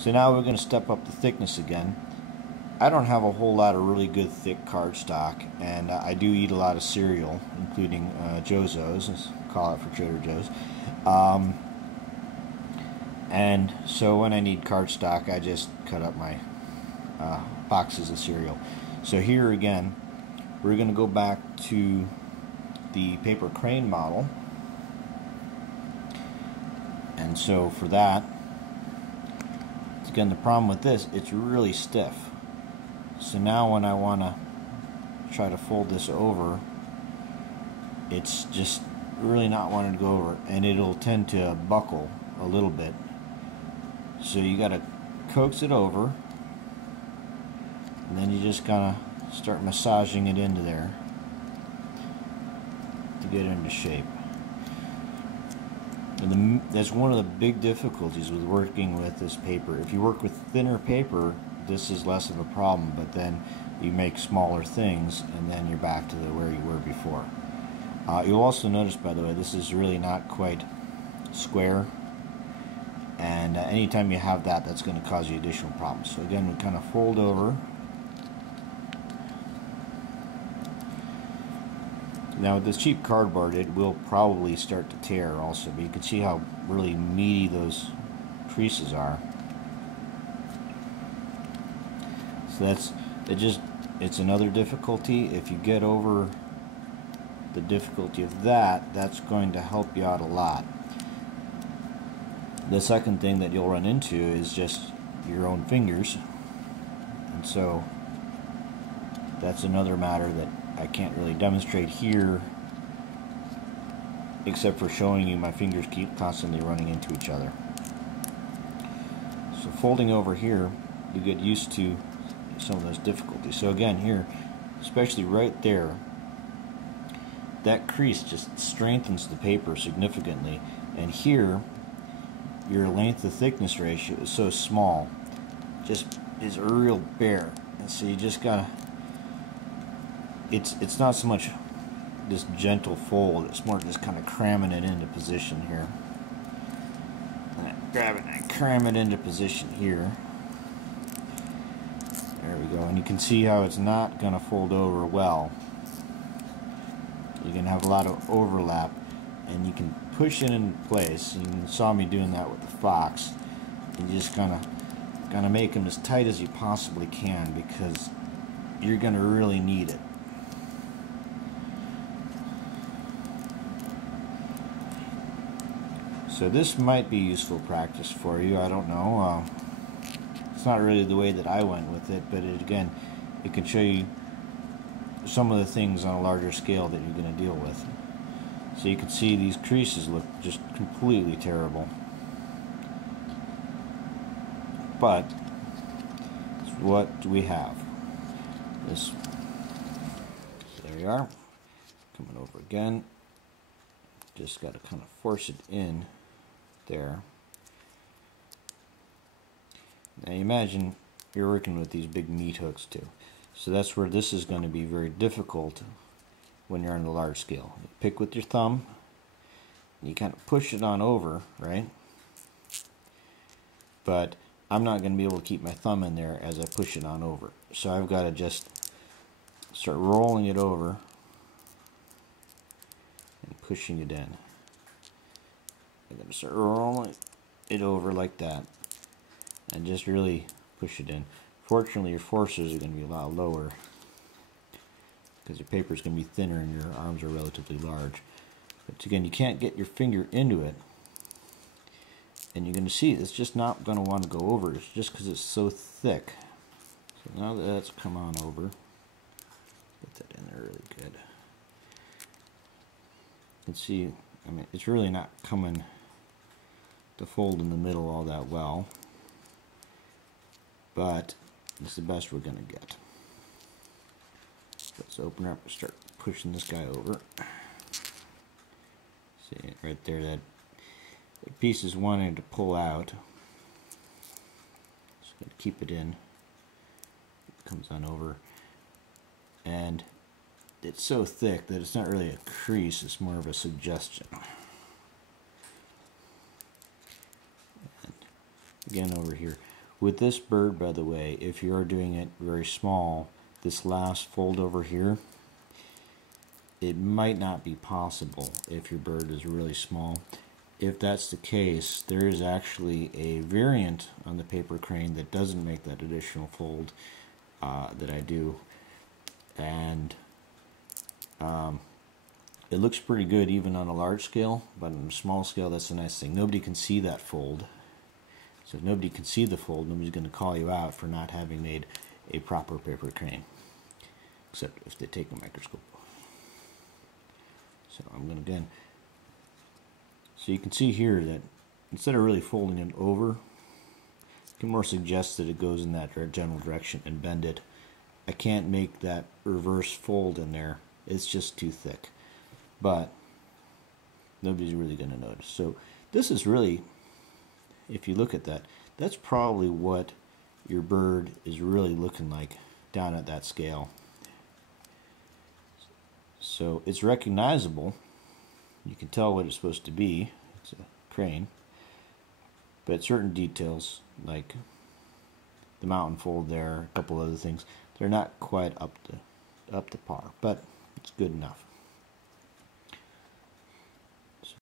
So now we're going to step up the thickness again. I don't have a whole lot of really good thick cardstock, and I do eat a lot of cereal, including Jozo's, let's call it for Trader Joe's. And so when I need cardstock, I just cut up my boxes of cereal. So here again, we're going to go back to the paper crane model. And so for that, again, the problem with this, it's really stiff. So now when I want to try to fold this over, it's just really not wanting to go over, and it'll tend to buckle a little bit. So you got to coax it over, and then you just gotta start massaging it into there to get it into shape. And that's one of the big difficulties with working with this paper. If you work with thinner paper, this is less of a problem, but then you make smaller things and then you're back to where you were before. You'll also notice, by the way, this is really not quite square, and anytime you have that, that's going to cause you additional problems. So again, we kind of fold over. Now with this cheap cardboard, it will probably start to tear also, but you can see how really meaty those creases are. So it's another difficulty. If you get over the difficulty of that, that's going to help you out a lot. The second thing that you'll run into is just your own fingers, and so that's another matter that I can't really demonstrate here, except for showing you my fingers keep constantly running into each other. So folding over here, you get used to some of those difficulties. So again, here, especially right there, that crease just strengthens the paper significantly, and here your length to thickness ratio is so small, just is a real bear. And so you just gotta, it's not so much this gentle fold, it's more just kind of cramming it into position here. And I grab it and I cram it into position here. There we go, and you can see how it's not going to fold over well. You're going to have a lot of overlap, and you can push it in place. You saw me doing that with the Fox. You just gonna make them as tight as you possibly can, because you're going to really need it. So this might be useful practice for you, I don't know. It's not really the way that I went with it, but again, it can show you some of the things on a larger scale that you're going to deal with. So you can see these creases look just completely terrible. But what do we have? This. So there we are. Coming over again. Just got to kind of force it in there. Now you imagine you're working with these big meat hooks too. So that's where this is going to be very difficult when you're on a large scale. You pick with your thumb, and you kind of push it on over, right? But I'm not going to be able to keep my thumb in there as I push it on over. So I've got to just start rolling it over and pushing it in. I'm going to start rolling it over like that, and just really push it in. Fortunately, your forces are going to be a lot lower, because your paper is going to be thinner and your arms are relatively large. But again, you can't get your finger into it, and you're going to see it's just not going to want to go over. It's just because it's so thick. So now that that's come on over, get that in there really good. You can see, I mean, it's really not coming to fold in the middle all that well, but it's the best we're going to get. Let's open up and start pushing this guy over. See it right there, that piece is wanting to pull out. Just going to keep it in. It comes on over, and it's so thick that it's not really a crease, it's more of a suggestion. And again over here, With this bird, by the way, if you are doing it very small, this last fold over here, it might not be possible if your bird is really small. If that's the case, there is actually a variant on the paper crane that doesn't make that additional fold that I do, and it looks pretty good even on a large scale, but on a small scale, that's the nice thing. Nobody can see that fold. So if nobody can see the fold, nobody's going to call you out for not having made a proper paper crane, except if they take a microscope. So I'm going to again, so you can see here that instead of really folding it over, you can more suggest that it goes in that general direction and bend it. I can't make that reverse fold in there. It's just too thick. But nobody's really going to notice. So this is really, if you look at that, that's probably what your bird is really looking like down at that scale. So it's recognizable. You can tell what it's supposed to be. It's a crane. But certain details, like the mountain fold there, a couple other things, they're not quite up to par, but it's good enough.